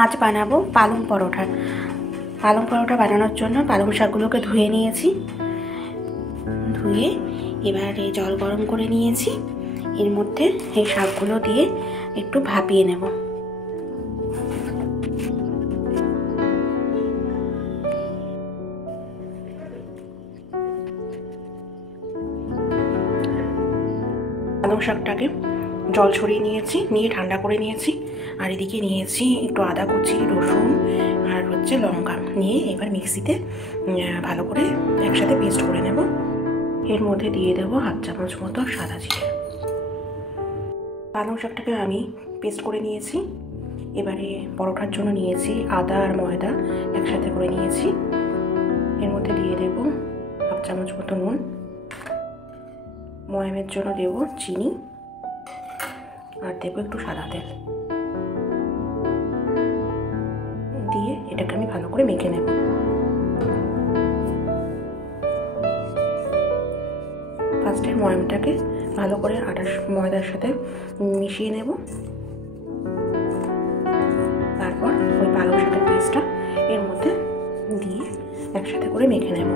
আজ বানাবো পালং পরোটা। পালং পরোটা বানানোর জন্য পালং শাকগুলোকে ধুয়ে নিয়েছি। ধুয়ে এবারে জল গরম করে নিয়েছি। এর মধ্যে এই শাকগুলো দিয়ে একটু ভাপিয়ে নেব। পালং শাকটাকে জল ছড়িয়ে নিয়েছি, নিয়ে ঠান্ডা করে নিয়েছি। আর এদিকে নিয়েছি একটু আদা কুচি, রসুন আর লঙ্কা নিয়ে এবার মিক্সিতে ভালো করে একসাথে পেস্ট করে নেব। এর মধ্যে দিয়ে দেবো 1/2 চামচ মতো সাদা জিরে। পালং শাকটাকে আমি পেস্ট করে নিয়েছি। এবারে পরোটার জন্য নিয়েছি আদা আর ময়দা একসাথে করে নিয়েছি। এর মধ্যে দিয়ে দেব 1/2 চামচ মতো নুন, ময়ামের জন্য দেব চিনি আর দেবো একটু সাদা তেল। দিয়ে এটাকে আমি ভালো করে মেখে নেব। ফার্স্টে ময়ামটাকে ভালো করে ময়দার সাথে মিশিয়ে নেব। তারপর ওই পালং শাকের পেস্টটা এর মধ্যে দিয়ে একসাথে করে মেখে নেব।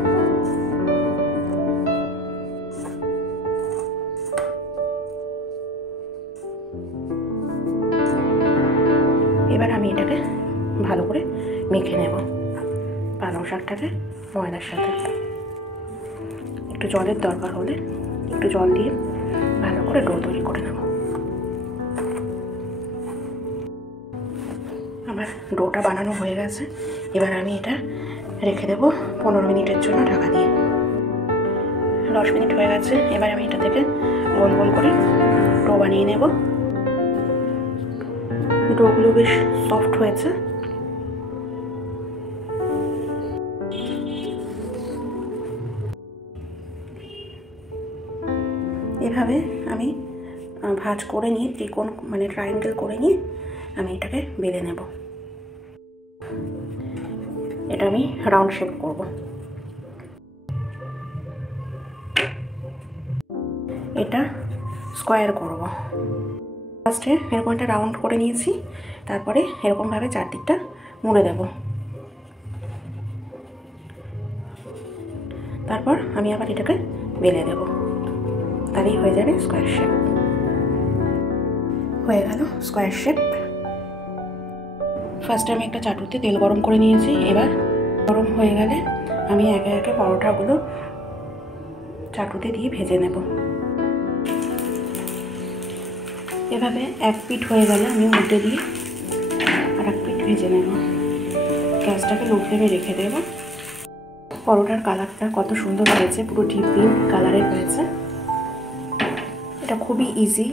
এবার আমি এটাকে ভালো করে মেখে নেব পালং শাকটাকে ময়দার সাথে। একটু জলের দরকার হলে একটু জল দিয়ে ভালো করে ডো তৈরি করে নেব। আমার ডোটা বানানো হয়ে গেছে। এবার আমি এটা রেখে দেবো 15 মিনিটের জন্য ঢাকা দিয়ে। 10 মিনিট হয়ে গেছে। এবার আমি এটা থেকে গোল গোল করে ডো বানিয়ে নেব। ডোগুলো বেশ সফট হয়েছে। এভাবে আমি ভাঁজ করে নিয়ে ত্রিকোণ ট্রায়াঙ্গেল করে নিয়ে আমি এটাকে বেলে নেব। এটা আমি রাউন্ড শেপ করব। এটা স্কোয়ার করব। ফার্স্টে এরকম একটা রাউন্ড করে নিয়েছি। তারপরে এরকমভাবে চারদিকটা মুড়ে দেব। তারপর আমি আবার এটাকে বেলে দেব। তাহলেই হয়ে যাবে স্কোয়ার শেপ। হয়ে গেল স্কোয়ার শেপ। ফার্স্টে আমি একটা চাটুতে তেল গরম করে নিয়েছি। এবার গরম হয়ে গেলে আমি একে একে পরোটাগুলো চাটুতে দিয়ে ভেজে নেব। এভাবে এক পিঠ হয়ে গেলে আমি উল্টে দিয়ে আর এক পিঠ ভেজে নেব। গ্যাসটাকে লো ফ্লেমে রেখে দেব। পরোটার কালারটা কত সুন্দর হয়েছে, পুরো ডিপ পিঙ্ক কালারের হয়েছে। এটা খুবই ইজি।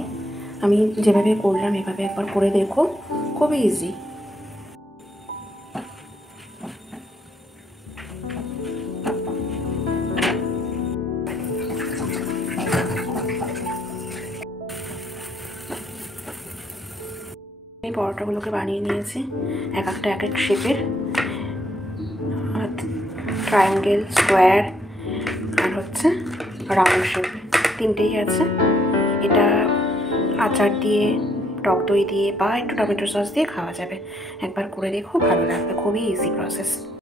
আমি যেভাবে করলাম এভাবে একবার করে দেখো, খুবই ইজি। এই পরোটাগুলোকে বানিয়ে নিয়েছি এক একটা এক এক শেপের। ট্রায়াঙ্গেল, স্কোয়ার আর রাউন্ড শেপ, তিনটেই আছে। এটা আচার দিয়ে, টক দই দিয়ে বা একটু টমেটো সস দিয়ে খাওয়া যাবে। একবার করে দেখো, ভালো লাগবে। খুবই ইজি প্রসেস।